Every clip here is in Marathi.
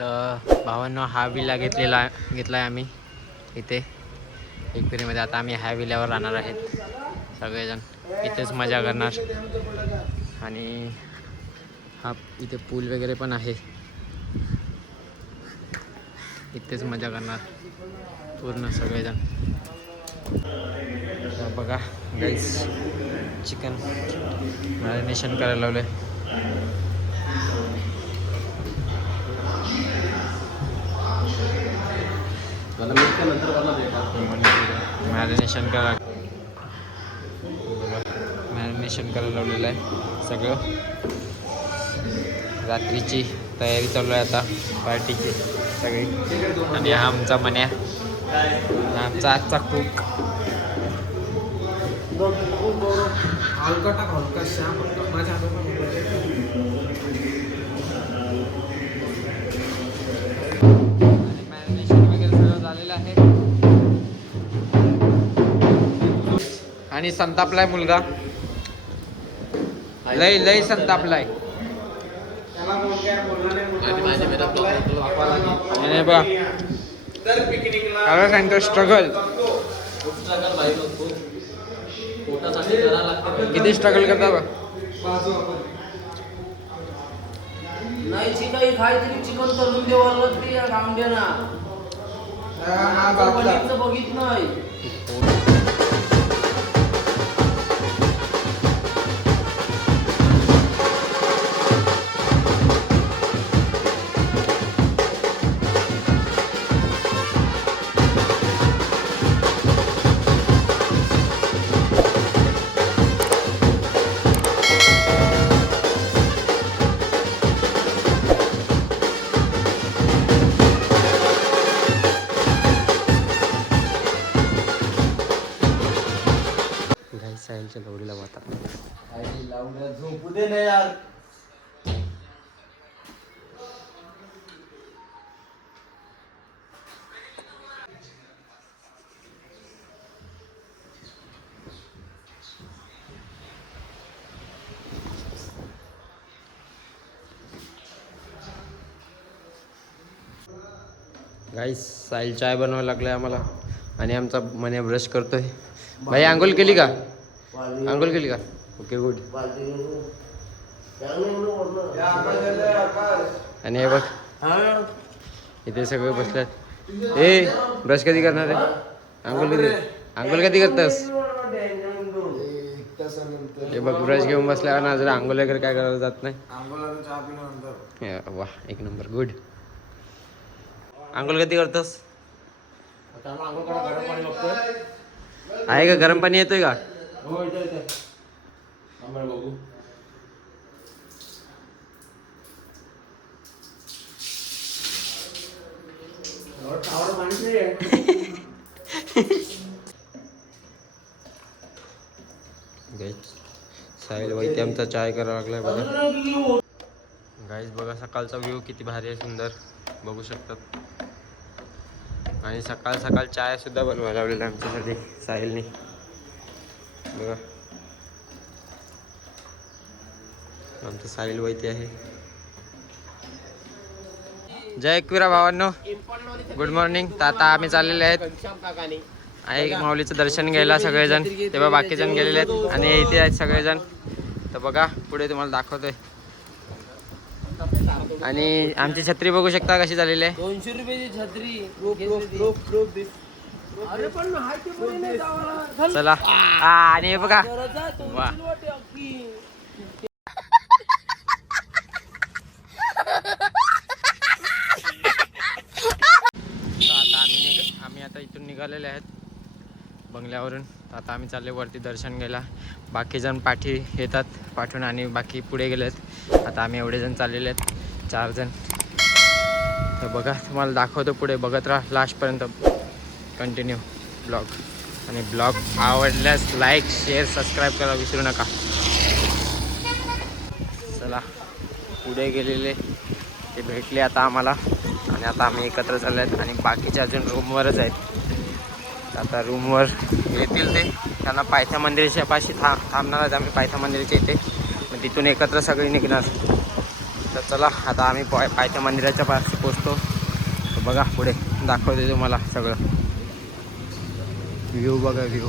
तर भावांनो हा विला घेतला आहे आम्ही इथे एकविरीमध्ये. आता आम्ही ह्या विल्यावर राहणार आहेत सगळेजण, इथेच मजा करणार. आणि हा इथे पूल वगैरे पण आहे, इथेच मजा करणार पूर्ण सगळेजण. बघा गाईस, चिकन मॅरिनेशन करायला लावले. मॅरिनेशन करायला लावलेलं आहे सगळं. रात्रीची तयारी चालू आहे आता पार्टीची सगळी. आणि हा आमचा मन्या, आमचा आजचा कुक. मॅरिनेशन वगैरे सगळं झालेलं आहे. आणि संतापलाय मुलगा, लय संतापलाय. आणि बघा काय सांगतो, स्ट्रगल किती स्ट्रगल करता बघ. नाही चिकन खायची, चिकन करून देवाला ते रामदेना बघित नाही. साहिलच्या लवडीला वाता झोपू दे ना यार. गाईस, साहिल चाय बनवायला लागलाय आम्हाला. आणि आमचा मन्या ब्रश करतोय. भाई आंघोळ केली का? आंघोळ केली का? Okay good. आणि हे बघ इथे सगळे बसल्यात. ए ब्रश कधी करणार आहे? आंघोळ कधी करतस? हे बघ ब्रश घेऊन बसल्यावर ना, जर आंघोळ वगैरे काय करायला जात नाही. वा एक नंबर, गुड. आंघोळ कधी करतस? आहे का गरम पाणी येतोय का? साहिल वैते आमचा चाय करायला लागलाय बघा. गाईज बघा सकाळचा व्ह्यू किती भारी आहे, सुंदर बघू शकतात. आणि सकाळ सकाळ चाय सुद्धा बनवायला लावलेला आमच्यासाठी साहिलने बघा. आमचं साहिल वैते आहे. जय एकविरा भावांनो, गुड मॉर्निंग. तर आता आम्ही चाललेले आहेत आई माऊलीचं दर्शन घ्यायला सगळेजण. तेव्हा बाकीजण गेलेले आहेत आणि इथे आहेत सगळेजण. तर बघा पुढे तुम्हाला दाखवतोय. आणि आमची छत्री बघू शकता कशी झालेली आहे. 200 रुपयाची छत्री. चला आणि हे बघा वा. आम्ही आता इथून निघालेले आहेत बंगल्यावरून. आता आम्ही चालले वरती दर्शन घ्यायला. बाकीजण पाठी येतात पाठवून आणि बाकी पुढे गेलेत. आता आम्ही एवढे जण चाललेले आहेत, 4 जण. तर बघा तुम्हाला दाखवतो पुढे, बघत राहा लास्टपर्यंत कंटिन्यू ब्लॉग. आणि ब्लॉग आवडल्यास लाईक शेअर सबस्क्राईब करायला विसरू नका. चला पुढे गेलेले ते भेटले आता आम्हाला. आणि आता आम्ही एकत्र चाललो आहेत आणि बाकीचे अजून रूमवरच आहेत. आता रूमवर येतील ते, त्यांना पायथ्या मंदिराच्या पाशी थांबणार आहेत आम्ही पायथ्या मंदिराच्या इथे. मग तिथून एकत्र सगळी निघणार. तर चला आता आम्ही पायथ्या मंदिराच्या पाशी पोचतो. तर बघा पुढे दाखवते तुम्हाला सगळं व्ह्यू. बघा व्ह्यू.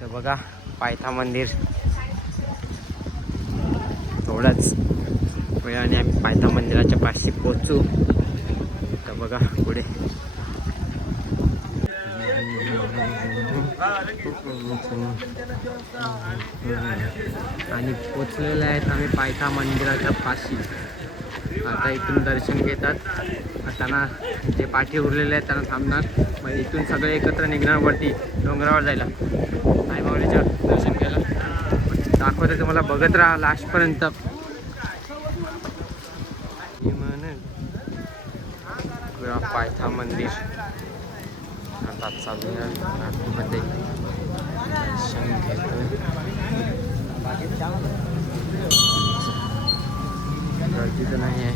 तर बघा पायथा मंदिर. थोड्याच वेळाने आम्ही पायथा मंदिराच्या पाशी पोचू. तर बघा पुढे आणि पोचलेले आहेत आम्ही पायथा मंदिराच्या पाशी. आता इथून दर्शन घेतात. त्यांना जे पाठी उरलेले आहेत त्यांना थांबणार. मग इथून सगळे एकत्र निघणार वरती डोंगरावर जायला आई माऊलीचं दर्शन घ्यायला. दाखवते तुम्हाला, बघत राहा लास्टपर्यंत. पायथा मंदिर आता चालू आहे आतमध्ये दर्शन घेतोय. गर्दी तर नाही आहे.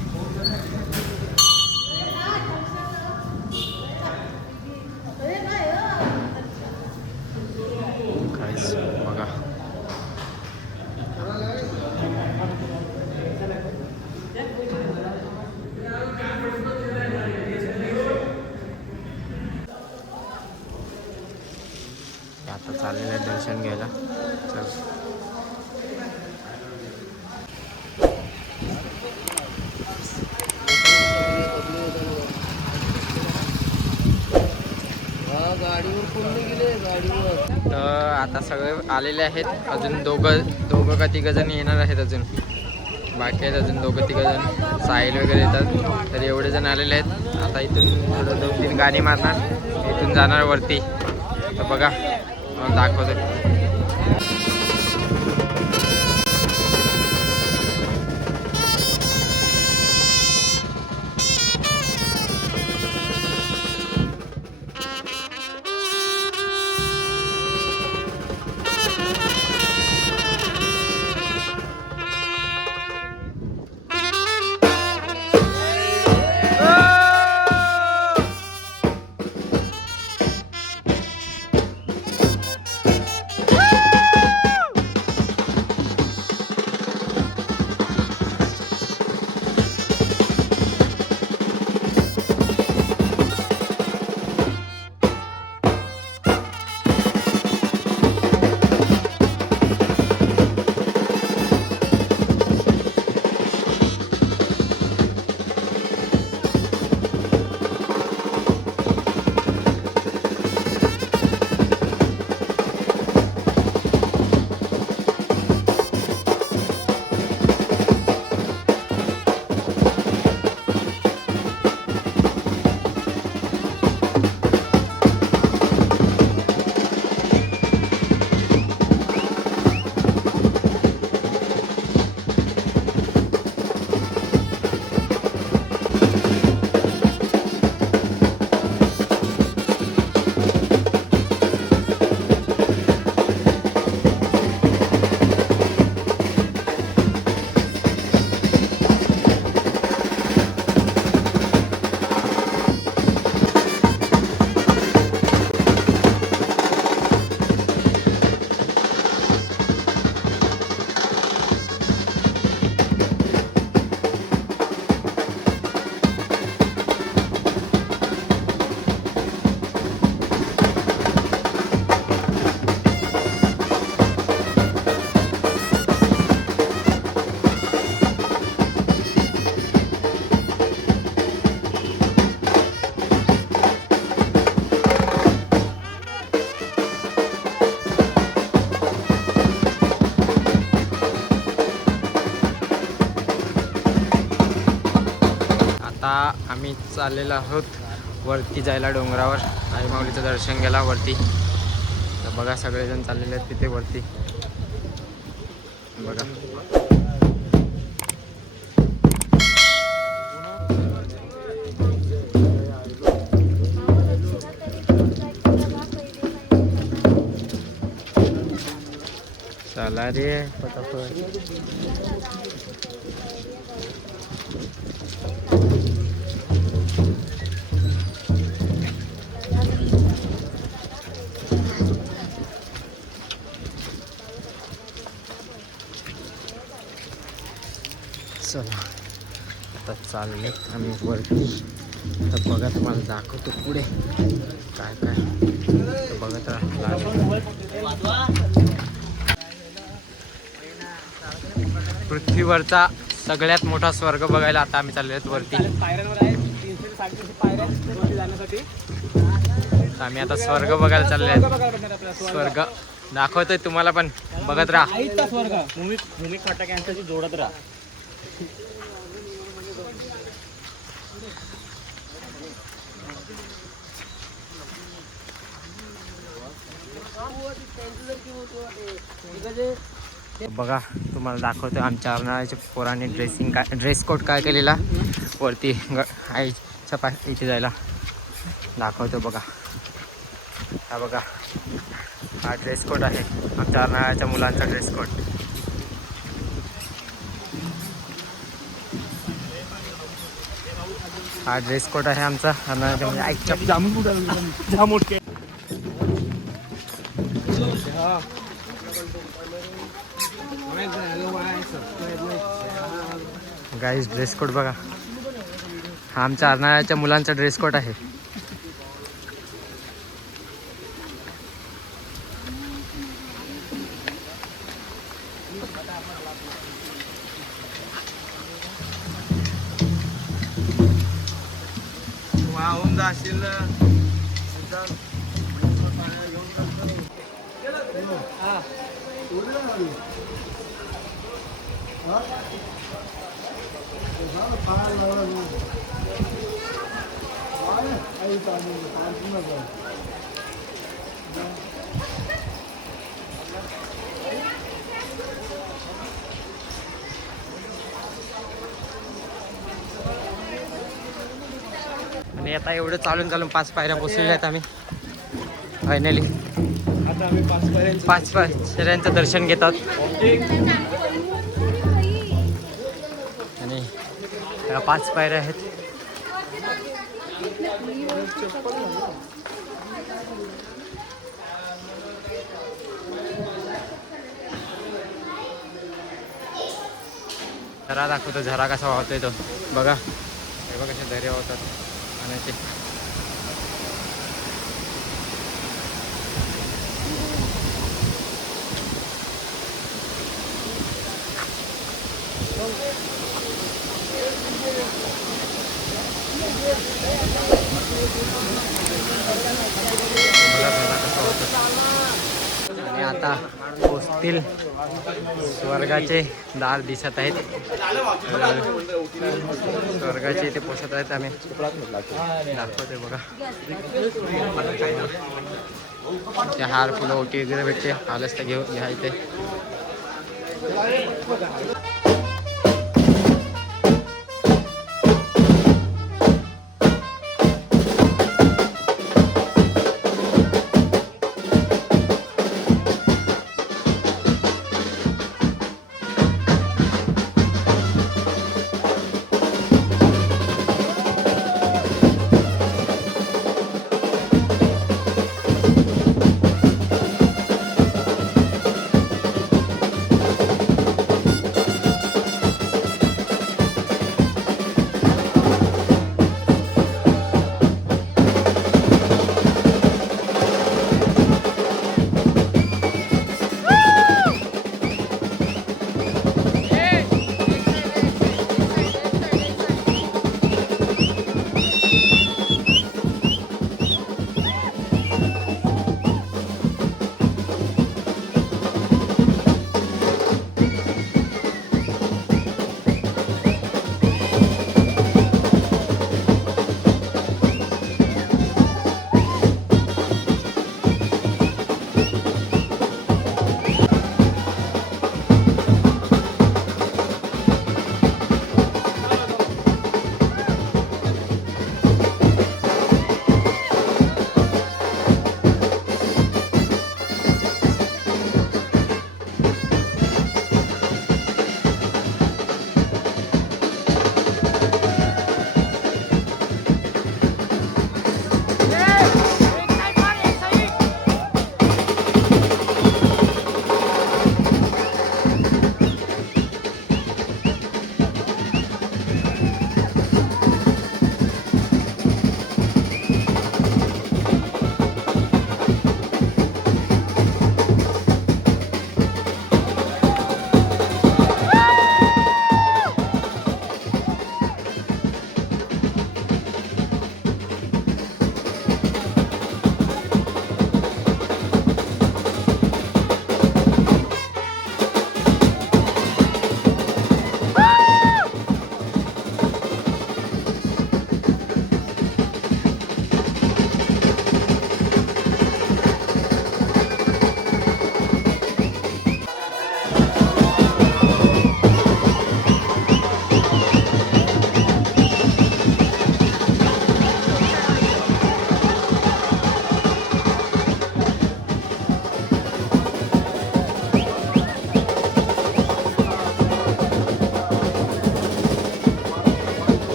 काहीच बघा. आता चाललेलं आहे दर्शन घ्यायला. चल गाडीवर कोण गेले गाडीवर. तर आता सगळे आलेले आहेत. अजून दोघं का तिघं जण येणार आहेत. अजून बाकी आहेत अजून 2-3 जण. साहिल वगैरे येतात. तर एवढे जण आलेले आहेत. आता इथून थोडं 2-3 गाणी मारणार. इथून जाणार वरती. तर बघा दाखवतो. आता आम्ही चाललेलो आहोत वरती जायला डोंगरावर. आई माऊलीचं दर्शन घ्यायला वरती. तर बघा सगळेजण चाललेले आहेत तिथे वरती. बघा चला रे पटापट. चला आता चालले आम्ही वरती. आता बघा तुम्हाला दाखवतो पुढे काय काय तर बघत राहा. पृथ्वीवरचा सगळ्यात मोठा स्वर्ग बघायला आता आम्ही चाललो आहेत वरती. पायऱ्यांवर आहे 300 ते 350 पायऱ्या वरती जाण्यासाठी. आम्ही आता स्वर्ग बघायला चालले आहेत. स्वर्ग दाखवतोय तुम्हाला पण बघत राहा. आईचा स्वर्ग भूमी खटाक यांच्याशी जोडत राहा. बघा तुम्हाला दाखवतो आमच्या अर्नाळ्याच्या पोराने ड्रेस कोड काय केलेला वरती आईच्या इथे जायला दाखवतो. बघा हा बघा हा ड्रेस कोड आहे आमच्या अर्नाळ्याच्या मुलांचा ड्रेस कोड. हा ड्रेस कोड आहे आमचा अर्नाळ्याच्या म्हणजे आईच्या जामून. गाईज ड्रेस कोड बघा हा आमच्या अर्नाळ्याच्या मुलांचा ड्रेस कोड आहे. वाहून जाशील आणि आता एवढं चालून 5 पायऱ्या पोचलेल्या आहेत आम्ही फायनली. आता आम्ही 5 पायऱ्यांचं 5 पायऱ्यांचं दर्शन घेतात आणि या 5 पायऱ्या आहेत. झरा दाखवतो झरा कसा वाहतोय तो बघा. हे बघा कसे दर्या होतात पाण्याचे. आणि आता पोचतील स्वर्गाचे दार दिसत आहेत. स्वर्गाचे इथे पोचत आहेत आम्ही दाखवते बघा. ते हार फुलं ओटी वगैरे भेटते आलंच तर घ्या इथे.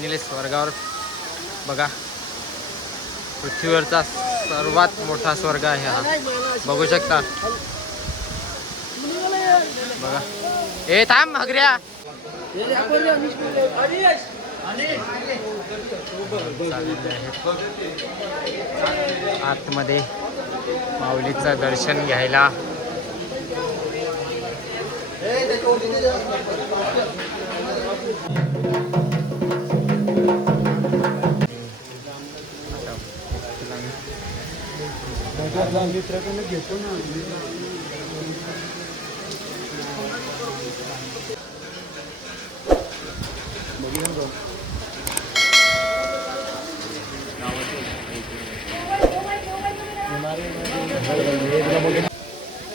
फायनली स्वर्गावर बघा. पृथ्वीवरचा सर्वात मोठा स्वर्ग आहे हा. बघू शकता बघा. ए थांब हगऱ्या. आतमध्ये माऊलीचं दर्शन घ्यायला. घेतो ना.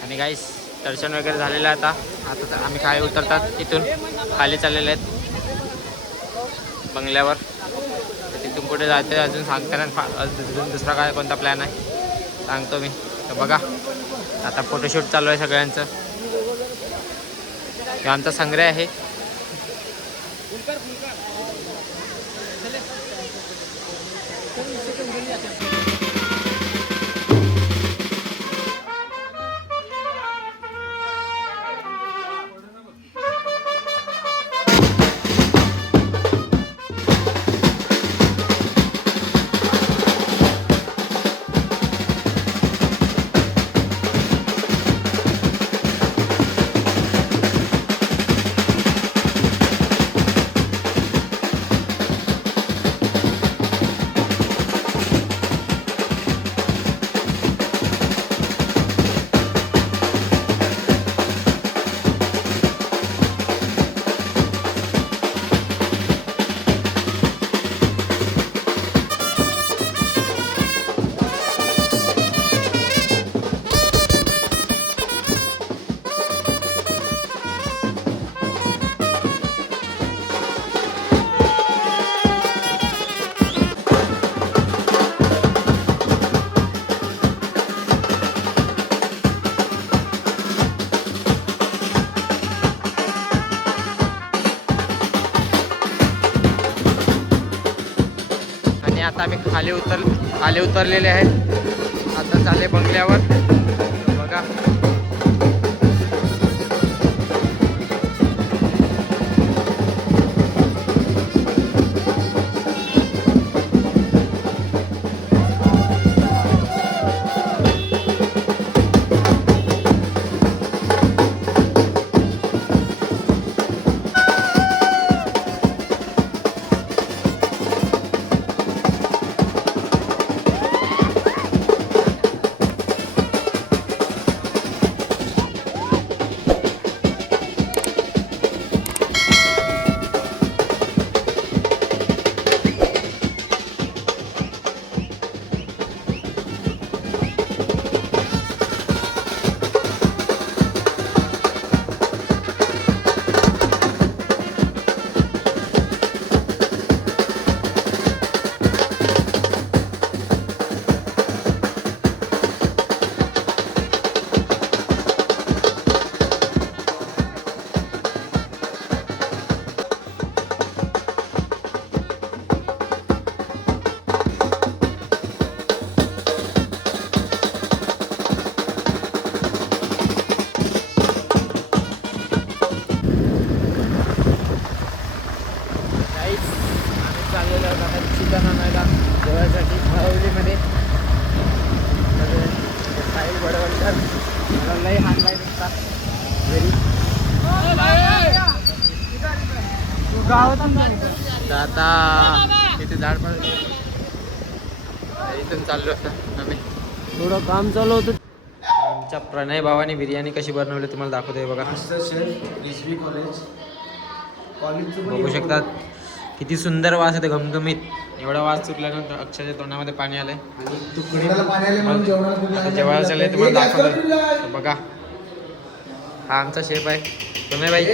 आणि गाईस दर्शन वगैरे झालेलं आहे. आता तर आम्ही खाली उतरतात तिथून खाली चाललेले आहेत बंगल्यावर. तर तिथून कुठे जायचं अजून सांगता नाही. अजून दुसरा काय कोणता प्लॅन आहे सांगतो मी. तर बघा आता फोटोशूट चालू आहे सगळ्यांचं. हे आमचा संग्रह आहे. आता आम्ही खाली उतरलेले आहेत. आता चालले बंगल्यावर बघा. चिकन आणायला जेवायसाठी हळवलीमध्ये. साहिल बडवलकर मला लई हाणलाय नुसता घरी. तर आता इथे झाड पण इथून चाललो होतं आम्ही. थोडं काम चालू होतं. आमच्या प्रणय भावाने बिर्याणी कशी बनवली तुम्हाला दाखवतोय बघा. बघू शकतात किती सुंदर वास येते घमघमीत. एवढा वास सुटल्यानंतर अक्षरशः तोंडामध्ये पाणी आलंय. जेवायला चाललंय तुम्हाला दाखवतोय बघा. हा आमचा शेफ आहे प्रणय भाई.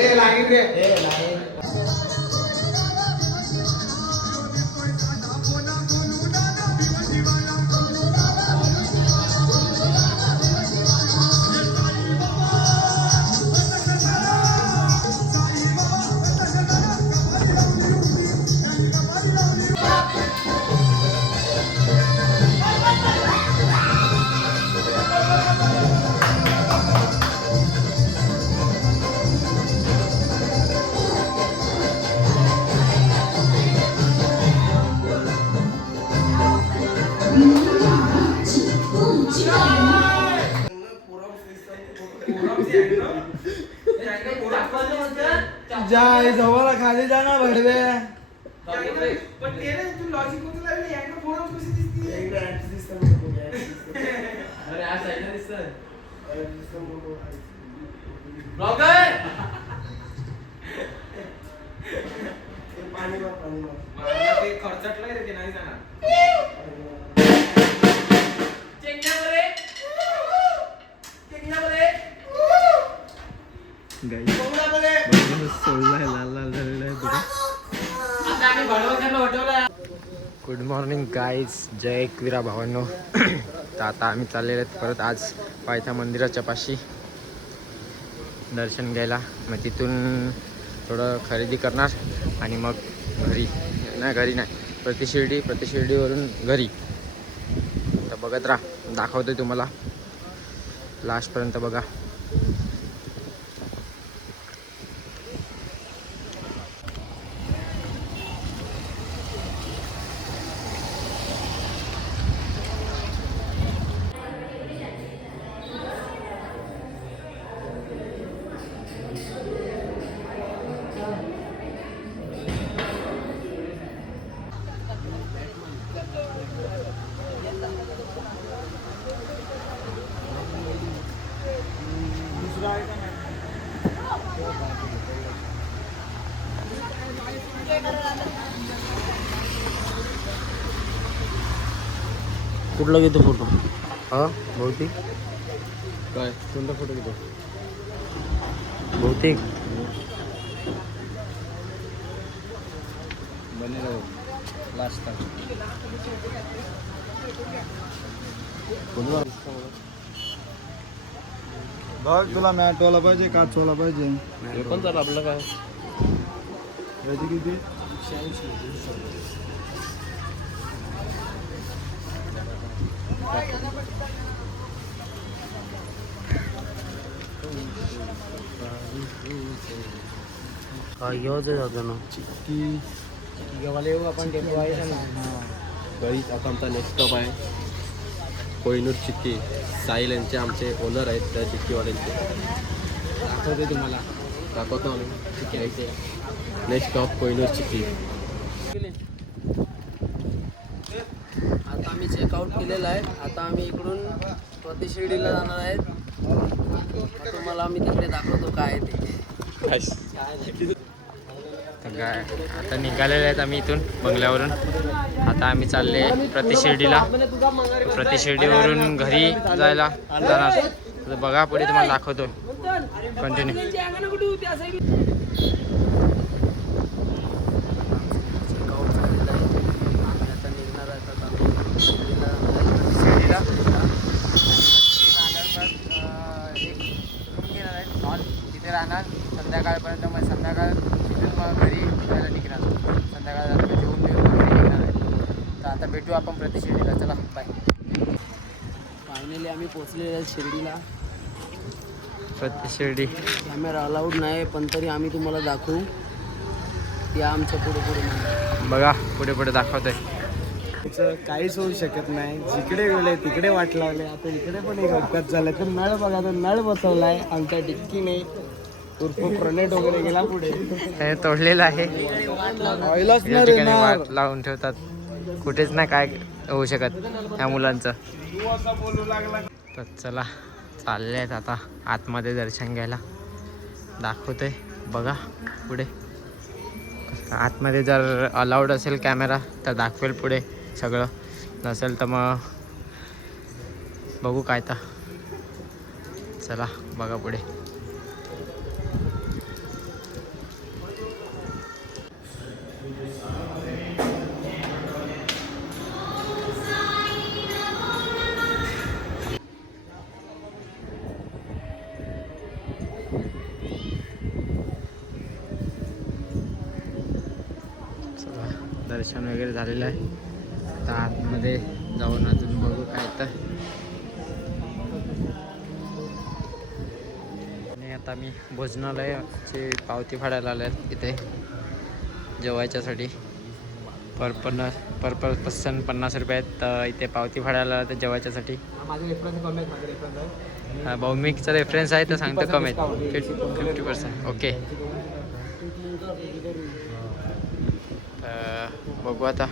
जाय जवळ खाली जा ना भडवे. खर्चटलंय रे ते नाही जाणार. गुड मॉर्निंग गाईज, जय एकविरा भावांनो. तर आता आम्ही चाललेलो आहेत परत आज पायथा मंदिराच्या पाशी दर्शन घ्यायला. मग तिथून थोडं खरेदी करणार आणि मग घरी नाही प्रतिशिर्डीवरून घरी. तर बघत राहा, दाखवते तुम्हाला लास्टपर्यंत बघा. कुठला घेतो फोटो? हा बहुतेक काय कोणता फोटो घेतो? बहुतेक बनेल लास्ट टाइम. बघ तुला मॅट वाला पाहिजे काच वाला पाहिजे. हे पण चाल आपलं काय याची किती? काय घ्यायचं जातं ना चिक्की येऊ आपण टेम्पो आहे ना. गाईज आता आमचा नेक्स्ट स्टॉप आहे कोहिनूर चिक्की. साहिल यांचे आमचे ओनर आहेत त्या चिक्कीवाल्यांचे. दाखवते तुम्हाला. दाखवतो आम्ही नेक्स्ट स्टॉप कोहिनूर चिक्की. आता आम्ही चेकआउट केलेलं आहे. आता आम्ही इकडून प्रतिशिर्डीला जाणार आहेत. तुम्हाला आम्ही तिकडे दाखवतो काय आहे ते. तर काय आता निघालेले आहेत आम्ही इथून बंगल्यावरून. आता आम्ही चालले प्रतिशिर्डीवरून घरी जाणार. तर बघा पुढे तुम्हाला दाखवतो. कंटिन्यू. चेकआउट झालेलं आहे. आम्ही आता निघणार आहेत. आता आम्ही शिर्डीला जाणार आहे. एक रूम घेणार आहे, हॉल. तिथे राहणार संध्याकाळपर्यंत. मग संध्याकाळ तिथून मग घरी जायला निघणार. संध्याकाळ जेवून घरी निघणार आहे. तर आता भेटू आपण प्रतिशिर्डीला. चला बाय. फायनली आम्ही पोचलेलो आहे शिर्डीला. प्रतिशिर्डी कॅमेरा अलाउड नाही पण तरी आम्ही तुम्हाला दाखवू. या आमच्या पुढे बघा पुढे दाखवतोय. काहीच होऊ शकत नाही. जिकडे गेले तिकडे वाट लावले. आता इकडे पण एक अपघात झाला. तर नळ बघा, तर नळ बसवलाय आमच्या डिक्कीने. उर्फ प्रणेट वगैरे गेला पुढे. हे तोडलेलं आहे. ऑइलच या ठिकाणी वाट लावून ठेवतात. कुठेच ना काय होऊ शकत ह्या मुलांचं. तर चला चालले आहेत आता आतमध्ये दर्शन घ्यायला. दाखवतोय बघा पुढे. आतमध्ये जर अलाउड असेल कॅमेरा तर दाखवेल पुढे सगळं. नसेल तर मग बघू काय. तर चला बघा पुढे. दर्शन वगैरे झालेलं आहे. आता आतमध्ये जाऊन अजून बघू काय. तर आणि आता मी भोजनालयाची पावती फाडायला आलो आहे इथे जेवायच्यासाठी. पर पर्सन 50 रुपये आहेत. तर इथे पावती फाडायला तर जेवायच्यासाठी भौमिकचा रेफरन्स आहे तर सांगतो कमी आहेत 50%. ओके बघू आता.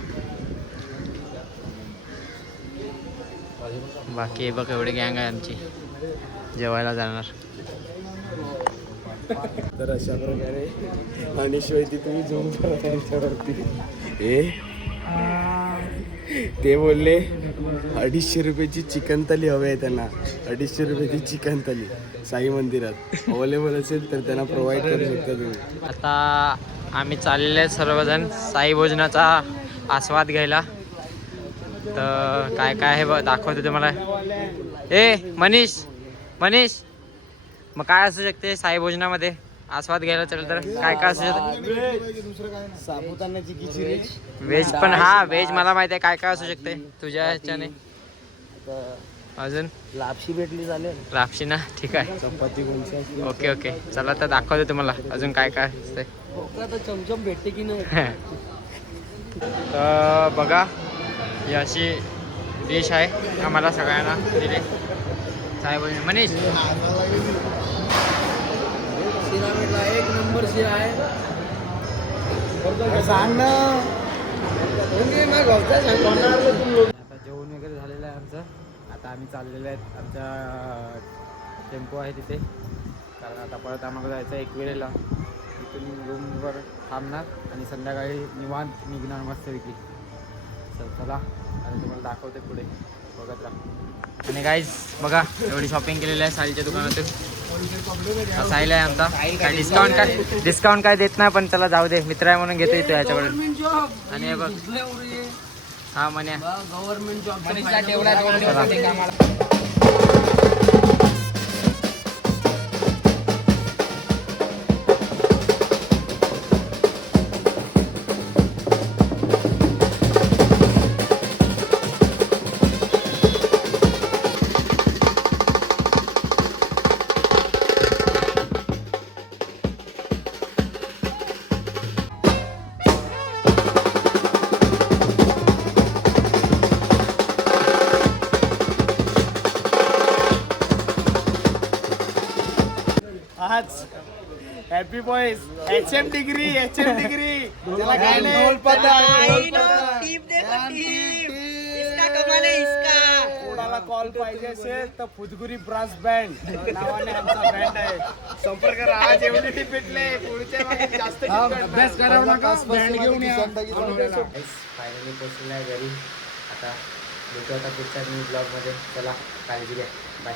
बाकी हे बघ एवढी गँग आहे आमची जेवायला जाणार. तर अशा प्रकारे आणि शिवाय ती तुम्ही झूम करा त्यांच्यावरती. ते बोलले 250 रुपयाची चिकन थाली हवी आहे त्यांना. 250 रुपयाची चिकन थाली साई मंदिरात अवेलेबल असेल तर त्यांना प्रोव्हाइड करू शकता तुम्ही. आता आम्ही चाललेले आहेत सर्वजण साई भोजनाचा आस्वाद घ्यायला. तर काय काय आहे बघ दाखवतो तुम्हाला. मनीष मग काय असू शकते साई भोजनामध्ये आस्वाद घ्यायला चल तर काय काय असू शकते. साबुदाण्याची खिचडी व्हेज पण हा व्हेज मला माहिती आहे काय काय असू शकते तुझ्या ह्याच्याने. अजून लापशी भेटली चालेल. लापशी ना ठीक आहे. चपाती कोणची असली ओके चला तर दाखवतो तुम्हाला अजून काय काय असते. आता चमचम भेटते की नाही. तर बघा ही अशी डिश आहे आम्हाला सगळ्यांना दिली साई भोजन. मनीष शिरा भेटला 1 नंबर शिरा आहे. सांग ना. आता जेवण वगैरे झालेलं आहे आमचं. आता आम्ही चाललेलो आहेत आमच्या टेम्पो आहे तिथे कारण आता परत आम्हाला जायचं आहे एकविरेला. इथून रूमवर थांबणार आणि संध्याकाळी निवांत निघणार मस्तपैकी. चला आता तुम्हाला दाखवते पुढे बघत राहा. आणि गाईज बघा एवढी शॉपिंग केलेली आहे साईच्या दुकानातून. साईल आहे आमचा. काय डिस्काउंट काय देत नाही पण चला जाऊ दे मित्र आहे म्हणून घेतो येतो याच्याकडे. गव्हर्नमेंट जॉब आणि हे बघ हा म्हणे गव्हर्नमेंट जॉब. आज हॅपी बॉयज HM डिग्री त्याला काय नाही कोणाला कॉल पाहिजे असेल तर फुदगुरी ब्रास बँड नावाने आमचा बँड आहे. संपर्क करा. आज एवढे टिप भेटले पुढच्या वेळी जास्त अभ्यास करावा नका बँड घेऊन या. फायनली पोचलेला आहे घरी. आता भेटू आता पुढच्या ब्लॉगमध्ये. चला काळजी घ्या बाय.